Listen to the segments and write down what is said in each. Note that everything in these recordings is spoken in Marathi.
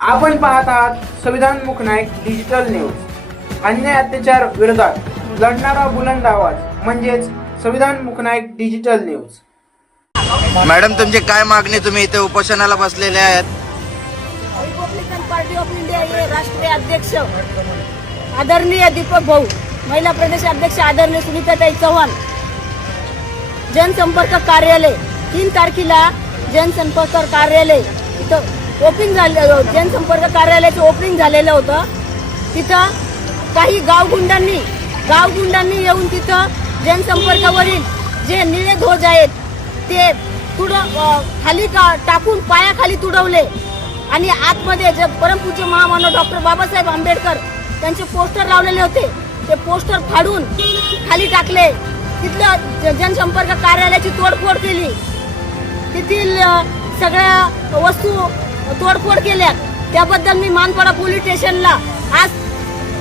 आपण पाहत आहात संविधान मुखनायक डिजिटल न्यूज अन्याय अत्याचार विरोधात लढणारा बुलंद आवाज म्हणजेच संविधान मुखनायक डिजिटल न्यूज मॅडम तुमची काय मागणी? तुम्ही इथे उपोषणाला बसलेले आहेत. रिपब्लिकन पार्टी ऑफ इंडिया हे राष्ट्रीय अध्यक्ष आदरणीय दीपक भाऊ महिला प्रदेश अध्यक्ष आदरणीय सुनीताताई चव्हाण. जनसंपर्क कार्यालय तीन तारखेला जनसंपर्क कार्यालय इथं ओपनिंग झालं जनसंपर्क कार्यालयाचं ओपनिंग झालेलं होतं. तिथं काही गावगुंडांनी गावगुंडांनी येऊन तिथं जनसंपर्कावरील जे निळे ध्वज आहेत ते तुड खाली का टाकून पायाखाली तुडवले. आणि आतमध्ये जे परमपूज्य महामानव डॉक्टर बाबासाहेब आंबेडकर त्यांचे पोस्टर लावलेले होते. ते पोस्टर फाडून खाली टाकले. तिथलं जनसंपर्क कार्यालयाची तोडफोड केली. तेथील सगळ्या वस्तू तोडफोड केल्या त्याबद्दल मी मानपाडा पोलीस स्टेशनला आज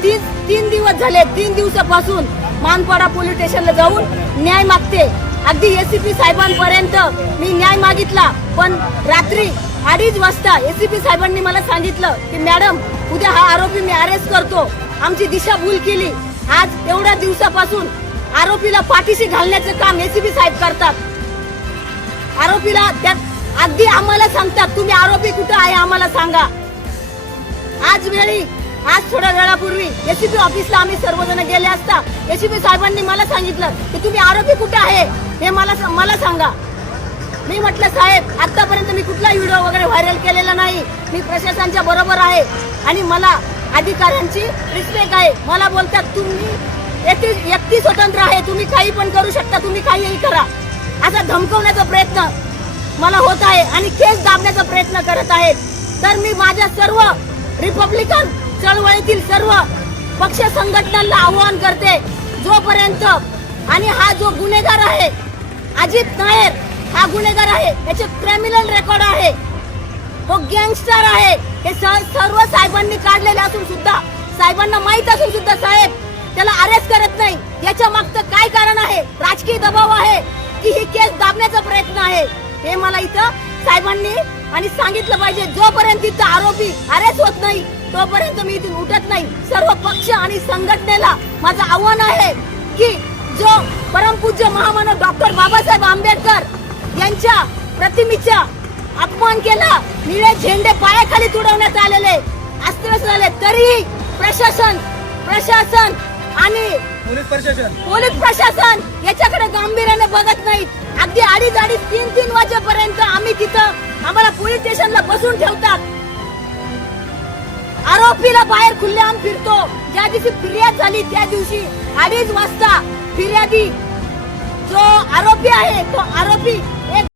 तीन तीन दिवस झाले. तीन दिवसापासून मानपाडा पोलीस स्टेशनला जाऊन न्याय मागते. अगदी एसीपी साहेबांपर्यंत मी न्याय मागितला. पण रात्री अडीच वाजता एसीपी साहेबांनी मला सांगितलं की मॅडम उद्या हा आरोपी मी अरेस्ट करतो. आमची दिशाभूल केली. आज एवढ्या दिवसापासून आरोपीला पाठीशी घालण्याचं काम एसीपी साहेब करतात. आरोपीला त्यात अगदी आम्हाला सांगतात तुम्ही आरोपी कुठं आहे आम्हाला सांगा. आज वेळी आज थोड्या वेळापूर्वी एसीपी ऑफिसला आम्ही सर्वजण गेले असता एसीपी साहेबांनी मला सांगितलं की तुम्ही आरोपी कुठं आहे हे मला मला सांगा. मी म्हटलं साहेब आतापर्यंत मी कुठला व्हिडिओ वगैरे व्हायरल केलेला नाही. मी प्रशासनाच्या बरोबर आहे आणि मला अधिकाऱ्यांची रिस्पेक्ट आहे. मला बोलतात तुम्ही व्यक्ती स्वतंत्र आहे. तुम्ही काही पण करू शकता. तुम्ही काहीही करा. असा धमकवण्याचा प्रयत्न मला होत आहे आणि केस दाबण्याचा प्रयत्न करत आहेत. तर मी माझ्या सर्व रिपब्लिकन चळवळीतील सर्व पक्ष संघटनांना आवाहन करते जोपर्यंत आणि हा जो गुन्हेगार आहे अजित नायर हा गुन्हेगार आहे याचे क्रिमिनल रेकॉर्ड आहे तो गँगस्टर आहे हे सर्व साहेबांनी काढलेले असून सुद्धा साहेबांना माहीत असून सुद्धा साहेब त्याला अरेस्ट करत नाही. याच्या मागचं काय कारण आहे? राजकीय दबाव आहे की ही केस दाबण्याचा प्रयत्न आहे? हे मला इथं साहेबांनी आणि सांगितलं पाहिजे जोपर्यंत इथं आरोपी अरेस्ट होत नाही तोपर्यंत मी इथून उठत नाही. सर्व पक्ष आणि संघटनेला माझं आव्हान आहे की जो परमपूज्य महामानव डॉक्टर बाबासाहेब आंबेडकर यांच्या प्रतिमेचा अपमान केला निळे झेंडे पायाखाली तुडवण्यात आलेले अस्त्र झाले तरीही प्रशासन प्रशासन आणि पोलीस प्रशासन. पोलीस प्रशासन याच्याकडे गांभीर्याने बघत नाहीत. अगदी अडीच अडीच तीन तीन वाजेपर्यंत आम्ही तिथं आम्हाला पोलीस स्टेशनला बसून ठेवतात. आरोपीला बाहेर खुल्लेआम फिरतो. ज्या दिवशी फिर्याद झाली त्या दिवशी अडीच वाजता फिर्यादी. जो आरोपी आहे तो आरोपी एक